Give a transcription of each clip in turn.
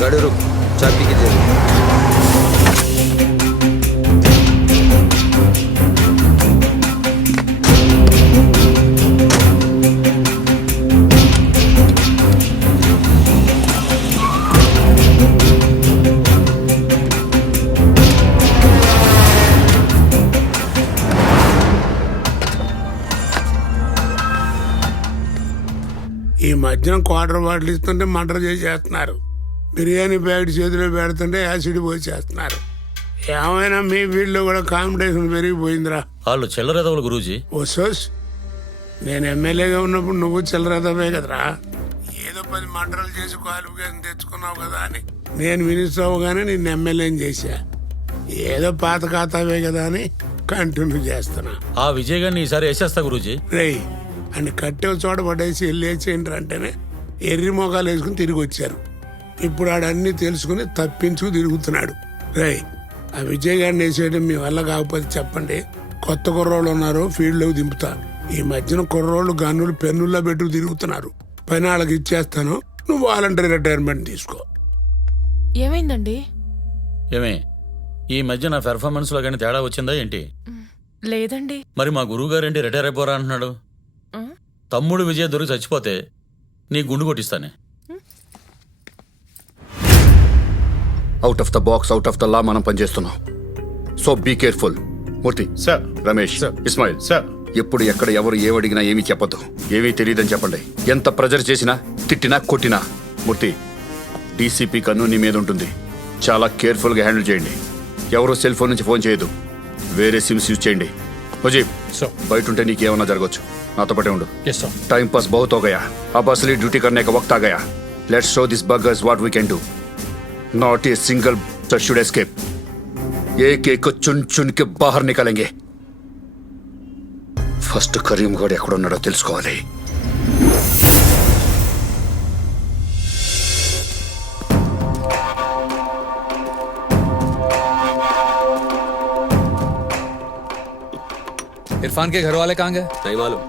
गाड़ी रुक, चाबी की दे। ఈ మధ్యన క్వార్టర్ బాటిల్ ఇస్తుంటే మర్డర్ చేసేస్తున్నారు. బిర్యానీ ప్యాకెట్ చేతిలో పెడుతుంటే యాసిడ్ పోయి చేస్తున్నారు. ఏమైనా మీ ఫీల్డ్లో కూడా కాంపిటీషన్ పెరిగిపోయిందిరా. వాళ్ళు చిల్లరెదవులు గురూజీ. ఓసోస్, నేను ఎమ్మెల్యేగా ఉన్నప్పుడు నువ్వు చిల్లరదవే కదరా. ఏదో 10 మర్డర్లు చేసి క్వాలిఫికేషన్ తెచ్చుకున్నావు కదా అని నేను మినిస్టర్ అవ్వగానే నిన్ను ఎమ్మెల్యేని చేశా. ఏదో పాత ఖాతావే కదా అని కంటిన్యూ చేస్తున్నా. ఆ విజయ్ గారిని ఈసారి వేసేస్తా గురూజీ. రేయ్ అని కట్టే చోట పడేసి వెళ్ళేసేయండి అంటేనే ఎర్రి మొగాలు వేసుకుని తిరిగి వచ్చారు. ఇప్పుడు ఆడన్నీ తెలుసుకుని తప్పించుకు తిరుగుతున్నాడు. రేయ్, ఆ విజయ్ గారిని వేసేయడం మీ వల్ల కాకపోతే చెప్పండి. కొత్త కుర్రోళ్ళు ఉన్నారు, ఫీల్డ్లోకి దింపుతా. ఈ మధ్యన కుర్రోళ్ళు గన్నులు పెన్నుల్లో పెట్టుకు తిరుగుతున్నారు. పని వాళ్ళకి ఇచ్చేస్తాను, నువ్వు వాలంటరీ రిటైర్మెంట్ తీసుకో. ఏమైందండి? ఏమే, ఈ మధ్య నా పెర్ఫార్మెన్స్ లో కానీ తేడా వచ్చిందా ఏంటి? లేదండి. మరి మా గురువు గారు ఏంటి రిటైర్ అయిపోరా అంటున్నాడు? తమ్ముడు విజయ్ దొరికి చచ్చిపోతే నీ గుండు కొట్టిస్తానే. Out of the box, out of the law మనం పనిచేస్తున్నాం. So be careful. Murthy sir, Ramesh sir, Ismail sir, ఎప్పుడు ఎక్కడ ఎవరు ఏమడిగినా ఏమీ చెప్పొద్దు. ఏమీ తెలియదని చెప్పండి. ఎంత ప్రెజర్ చేసినా, తిట్టినా, కొట్టినా. మూర్తి, డీసీపీ కన్ను నీ మీద ఉంటుంది. చాలా కేర్ఫుల్ గా హ్యాండిల్ చేయండి. ఎవరు సెల్ ఫోన్ నుంచి ఫోన్ చేయదు. వేరే సిమ్స్ యూజ్ చేయండి. ముజీబ్, బయట ఉంటే నీకేమన్నా జరగచ్చు. నాతో పాటే ఉండు. टाइम पास बहुत हो गया, अब असली ड्यूटी करने का वक्त आ गया. Let's show this buggers what we can do. Not a single should escape. एक एक को चुन चुन के बाहर निकालेंगे. फर्स्ट करीमगढ़ ఎక్కడున్నాడో తెలుసుకోవాలి. इरफान के घर वाले कहाँ गए? नहीं मालूम.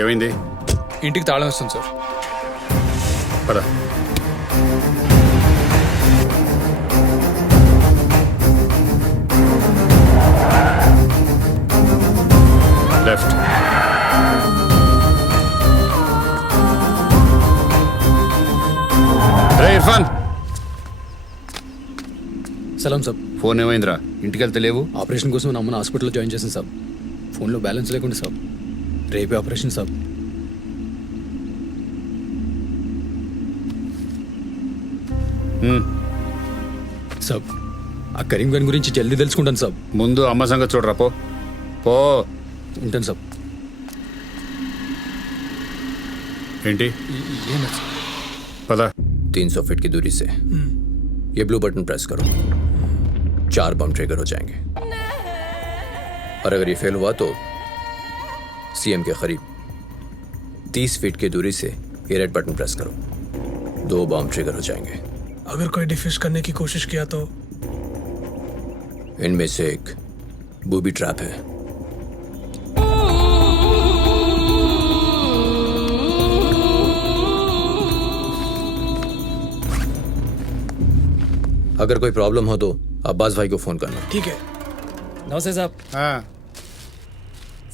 ఏమైంది? ఇంటికి తాళం వస్తుంది సార్. పద. లెఫ్ట్. రే ఇర్ఫాన్, సలాం సాబ్. ఫోన్ ఏమైందిరా? ఇంటికి వెళ్తే లేవు. ఆపరేషన్ కోసం నా అమ్మని హాస్పిటల్లో జాయిన్ చేశాను సాబ్. ఫోన్లో బ్యాలెన్స్ లేకుండా సాబ్. రేపే ఆపరేషన్ సాబ్. సాబ్, ఆ కరీం గారి గురించి జల్దీ తెలుసుకుంటాను సాబ్. ముందు అమ్మ సంగతి చూడరా. పో పో. ఉంటాను సాబ్. ఏంటి? పద. 300 फीट की दूरी से ये ब्लू बटन प्रेस करो. 4 बम ट्रिगर हो जाएंगे और अगर ये फेल हुआ तो सीएम के करीब 30 फीट की दूरी से ये रेड बटन प्रेस करो. 2 बम ट्रिगर हो जाएंगे. अगर कोई डिफ्यूज करने की कोशिश किया तो? इनमें से एक बूबी ट्रैप है. अगर कोई प्रॉब्लम हो तो अब्बास भाई को फोन करना. ठीक है. నమస్తే సాబ్.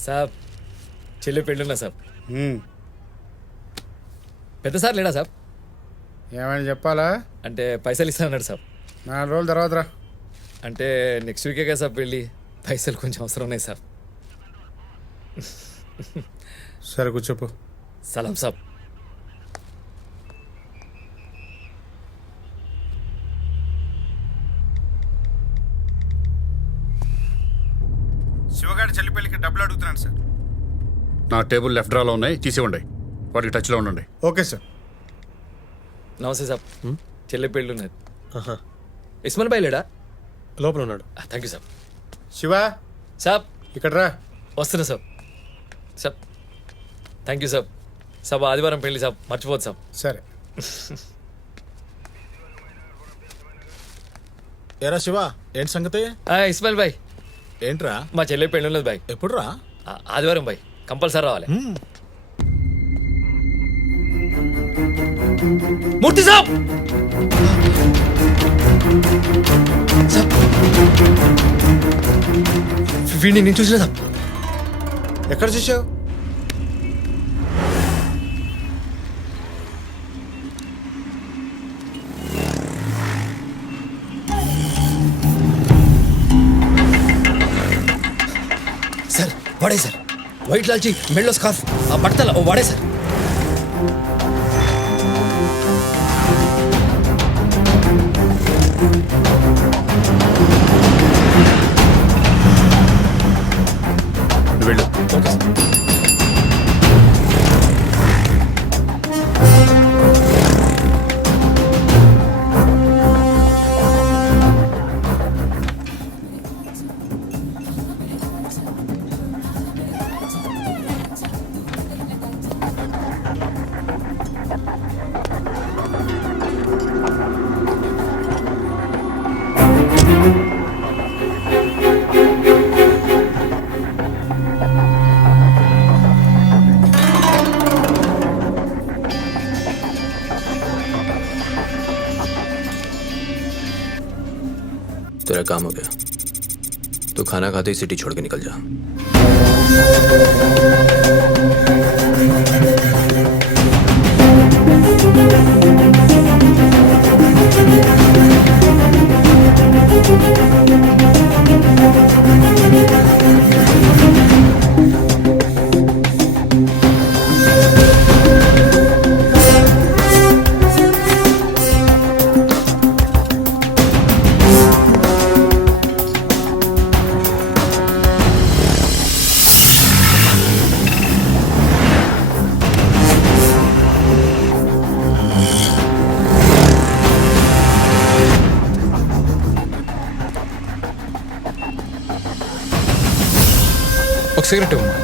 సాబ్, చెల్లి పెళ్ళున్నా సాబ్. పెద్ద సార్ లేడా సాబ్? ఏమైనా చెప్పాలా? అంటే పైసలు ఇస్తానన్నాడు సాబ్. 4 రోజుల తర్వాత రా. అంటే నెక్స్ట్ వీకే కదా సాబ్ పెళ్ళి. పైసలు కొంచెం అవసరం ఉన్నాయి సాబ్. సరే కూర్చోపు. సలాం సాబ్. శివగాడి చెల్లిపల్లికి డబ్బులు అడుగుతున్నాను సార్. నా టేబుల్ లెఫ్ట్ డ్రాలో ఉన్నాయి, తీసివ్వండి. వాటికి టచ్లో ఉండండి. Okay sir. నమస్తే సాబ్. చెల్లి పెళ్ళి ఉన్నది. ఇస్మాన్ భాయ్ లేడా? లోపల ఉన్నాడు. థ్యాంక్ యూ సాబ్. శివ సాబ్ ఇక్కడ రా. వస్తున్నా సాబ్. సాబ్ థ్యాంక్ యూ సాబ్. సాబ్ ఆదివారం పెళ్ళి సాబ్, మర్చిపోదు సాబ్. సరే. ఏరా శివ, ఏంటి సంగతి? ఇస్మాయిల్ భాయ్, ఏంట్రా? మా చెల్లి పెళ్ళి ఉన్నది భాయ్. ఎప్పుడు రా? ఆదివారం భాయ్. కంపల్సరీ రావాలి మూర్తి సాబ్ వీడిని నేను చూసిన సాబ్ ఎక్కడ చూసావు? సార్ వాడే సార్ వైట్ లాల్చి మెడలో స్కార్ఫ్ ఆ బట్టల వాడే సార్ నువ్వు వెళ్ళు. तेरा काम हो गया तो खाना खाते ही सिटी छोड़ के निकल जा ఒక సిగరెట్ ఇవ్వమ్మా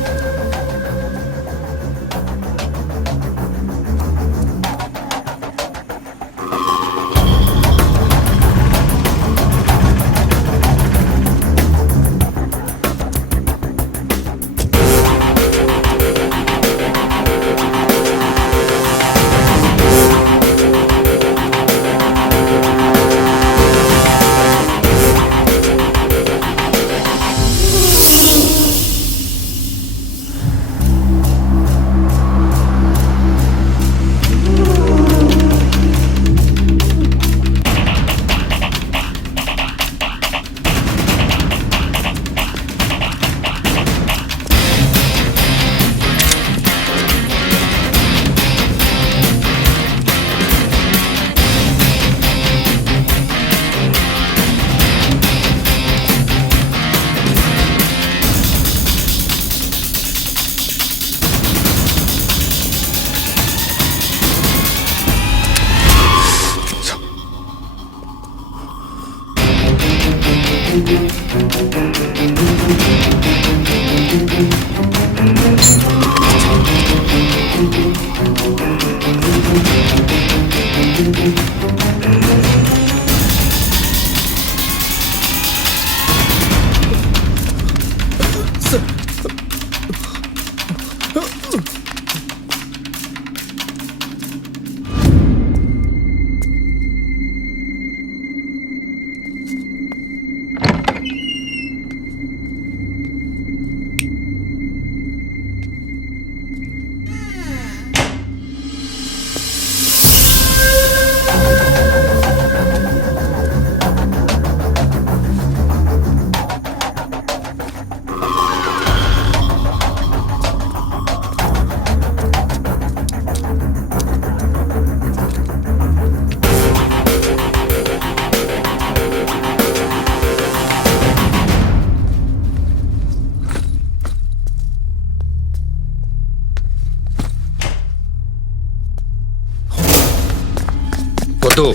వద్దు.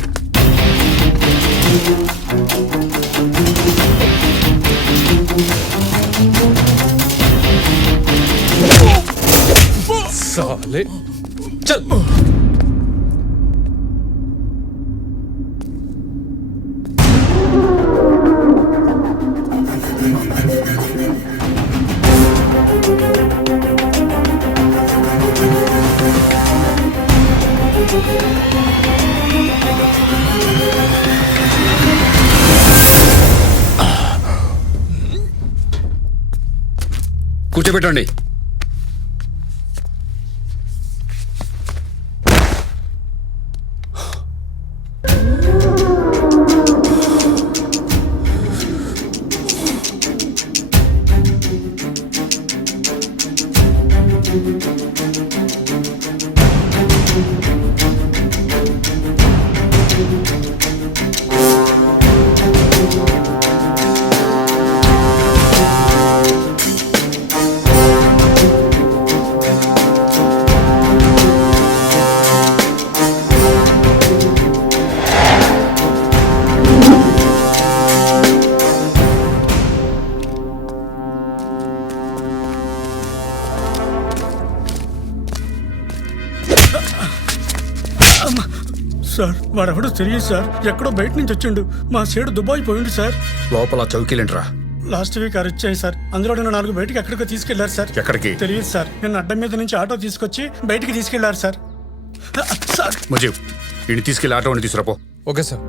साले चल కూర్చోబెట్టండి. సార్ వాడెవడో తెలియదు సార్, ఎక్కడో బయట నుంచి వచ్చిండు. మా సైడ్ దుబాయ్ పోయిండు సార్. లోపల చౌకీలేంట్రా? లాస్ట్ వీక్ అరెస్ట్ అయ్యాయి సార్. అందులో నేను 4 బయటికి ఎక్కడికో తీసుకెళ్లారు సార్. ఎక్కడికి? తెలియదు సార్. నేను అడ్డం మీద నుంచి ఆటో తీసుకొచ్చి బయటికి తీసుకెళ్లారు సార్. సార్ ముజీబ్, వీడిని తీసుకెళ్లి ఆటోని తీసుకురాపో. Okay sir.